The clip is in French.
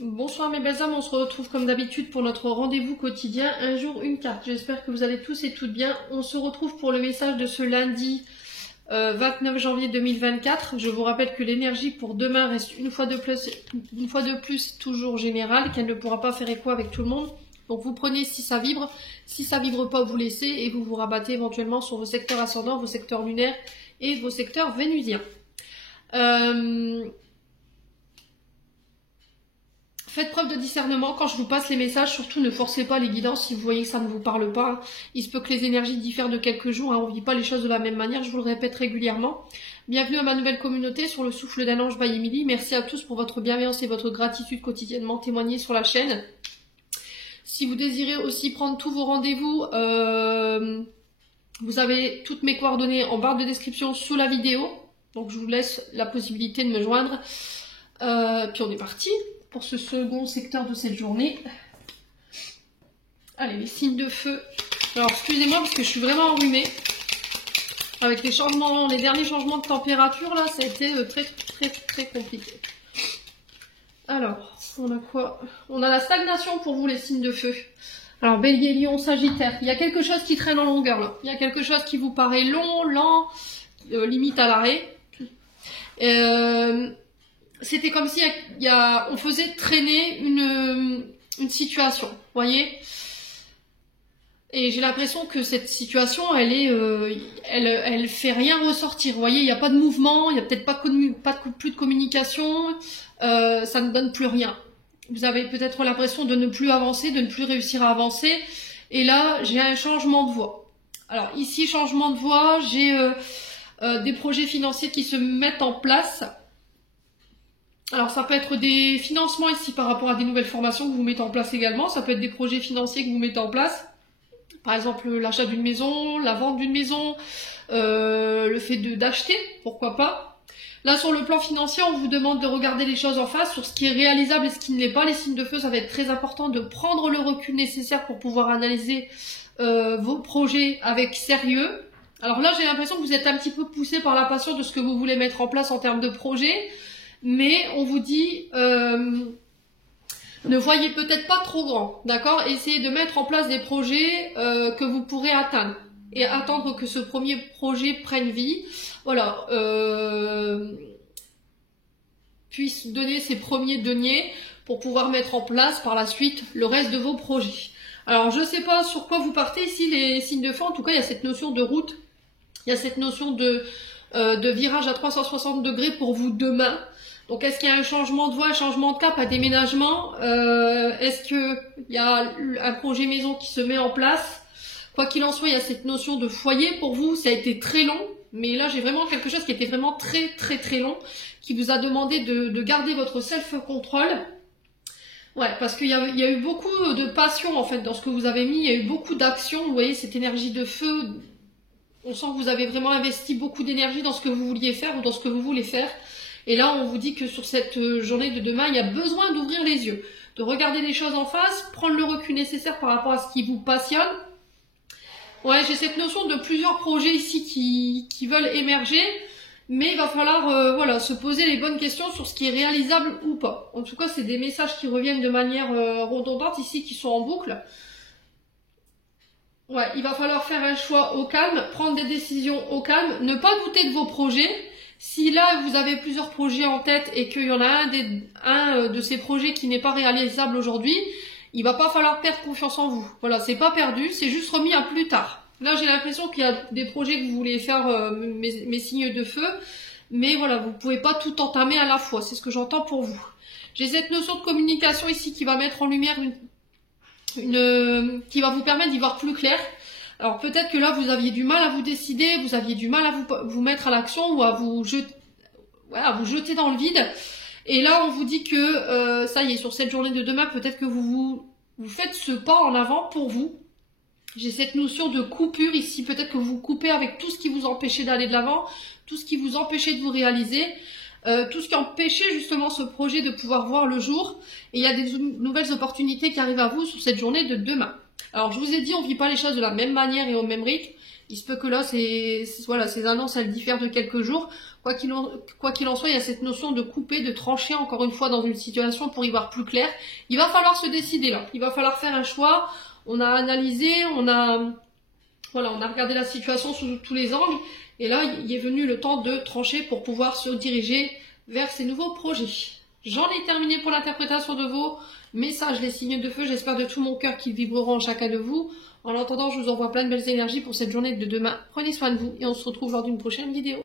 Bonsoir mes belles âmes, on se retrouve comme d'habitude pour notre rendez-vous quotidien, un jour une carte. J'espère que vous allez tous et toutes bien. On se retrouve pour le message de ce lundi 29 janvier 2024. Je vous rappelle que l'énergie pour demain reste une fois de plus toujours générale, qu'elle ne pourra pas faire écho avec tout le monde. Donc vous prenez si ça vibre pas vous laissez et vous vous rabattez éventuellement sur vos secteurs ascendants, vos secteurs lunaires et vos secteurs vénusiens. Faites preuve de discernement quand je vous passe les messages, surtout ne forcez pas les guidances si vous voyez que ça ne vous parle pas. Il se peut que les énergies diffèrent de quelques jours, on ne vit pas les choses de la même manière, je vous le répète régulièrement. Bienvenue à ma nouvelle communauté sur le souffle d'un ange by Emily. Merci à tous pour votre bienveillance et votre gratitude quotidiennement témoignée sur la chaîne. Si vous désirez aussi prendre tous vos rendez-vous, vous avez toutes mes coordonnées en barre de description sous la vidéo. Donc je vous laisse la possibilité de me joindre. Puis on est parti pour ce second secteur de cette journée. Allez, les signes de feu. Alors, excusez-moi parce que je suis vraiment enrhumée. Avec les derniers changements de température, là, ça a été très compliqué. Alors, on a quoi? On a la stagnation pour vous, les signes de feu. Alors, Bélier, Lion, Sagittaire. Il y a quelque chose qui traîne en longueur, là. Il y a quelque chose qui vous paraît long, lent, limite à l'arrêt. C'était comme si on faisait traîner une situation, vous voyez. Et j'ai l'impression que cette situation, elle fait rien ressortir. Vous voyez, il n'y a pas de mouvement, il n'y a peut-être plus de communication, ça ne donne plus rien. Vous avez peut-être l'impression de ne plus avancer, de ne plus réussir à avancer. Et là, j'ai un changement de voie. Alors ici, changement de voie, j'ai des projets financiers qui se mettent en place. Alors ça peut être des financements ici par rapport à des nouvelles formations que vous mettez en place également. Ça peut être des projets financiers que vous mettez en place. Par exemple l'achat d'une maison, la vente d'une maison, le fait d'acheter, pourquoi pas. Là sur le plan financier, on vous demande de regarder les choses en face sur ce qui est réalisable et ce qui ne l'est pas. Les signes de feu, ça va être très important de prendre le recul nécessaire pour pouvoir analyser vos projets avec sérieux. Alors là j'ai l'impression que vous êtes un petit peu poussé par la passion de ce que vous voulez mettre en place en termes de projet. Mais on vous dit, ne voyez peut-être pas trop grand, d'accord? Essayez de mettre en place des projets que vous pourrez atteindre et attendre que ce premier projet prenne vie, voilà, puisse donner ses premiers deniers pour pouvoir mettre en place par la suite le reste de vos projets. Alors je sais pas sur quoi vous partez ici les signes de feu, en tout cas il y a cette notion de route, il y a cette notion de virage à 360 degrés pour vous demain. Donc est-ce qu'il y a un changement de voie, un changement de cap, un déménagement? Est-ce qu'il y a un projet maison qui se met en place? Quoi qu'il en soit, il y a cette notion de foyer pour vous. Ça a été très long, mais là j'ai vraiment quelque chose qui était vraiment très long, qui vous a demandé de garder votre self-control. Ouais, parce qu'il y a eu beaucoup de passion en fait dans ce que vous avez mis, il y a eu beaucoup d'action. Vous voyez cette énergie de feu. On sent que vous avez vraiment investi beaucoup d'énergie dans ce que vous vouliez faire ou dans ce que vous voulez faire. Et là, on vous dit que sur cette journée de demain, il y a besoin d'ouvrir les yeux, de regarder les choses en face, prendre le recul nécessaire par rapport à ce qui vous passionne. Ouais, j'ai cette notion de plusieurs projets ici qui veulent émerger, mais il va falloir voilà, se poser les bonnes questions sur ce qui est réalisable ou pas. En tout cas, c'est des messages qui reviennent de manière redondante ici, qui sont en boucle. Ouais, il va falloir faire un choix au calme, prendre des décisions au calme, ne pas douter de vos projets. Si là vous avez plusieurs projets en tête et qu'il y en a un de ces projets qui n'est pas réalisable aujourd'hui, il va pas falloir perdre confiance en vous. Voilà, c'est pas perdu, c'est juste remis à plus tard. Là j'ai l'impression qu'il y a des projets que vous voulez faire mes signes de feu, mais voilà, vous pouvez pas tout entamer à la fois, c'est ce que j'entends pour vous. J'ai cette notion de communication ici qui va mettre en lumière qui va vous permettre d'y voir plus clair. Alors peut-être que là vous aviez du mal à vous décider, vous aviez du mal à vous mettre à l'action ou à vous jeter dans le vide. Et là on vous dit que ça y est, sur cette journée de demain, peut-être que vous faites ce pas en avant pour vous. J'ai cette notion de coupure ici, peut-être que vous vous coupez avec tout ce qui vous empêchait d'aller de l'avant, tout ce qui vous empêchait de vous réaliser, tout ce qui empêchait justement ce projet de pouvoir voir le jour. Et il y a des nouvelles opportunités qui arrivent à vous sur cette journée de demain. Alors je vous ai dit, on ne vit pas les choses de la même manière et au même rythme. Il se peut que là, voilà, ces annonces, elles diffèrent de quelques jours. Quoi qu'il en soit, il y a cette notion de couper, de trancher encore une fois dans une situation pour y voir plus clair. Il va falloir se décider là. Il va falloir faire un choix. On a analysé, voilà, on a regardé la situation sous tous les angles. Et là, il est venu le temps de trancher pour pouvoir se diriger vers ces nouveaux projets. J'en ai terminé pour l'interprétation de vos messages, les signes de feu. J'espère de tout mon cœur qu'ils vibreront en chacun de vous. En attendant, je vous envoie plein de belles énergies pour cette journée de demain. Prenez soin de vous et on se retrouve lors d'une prochaine vidéo.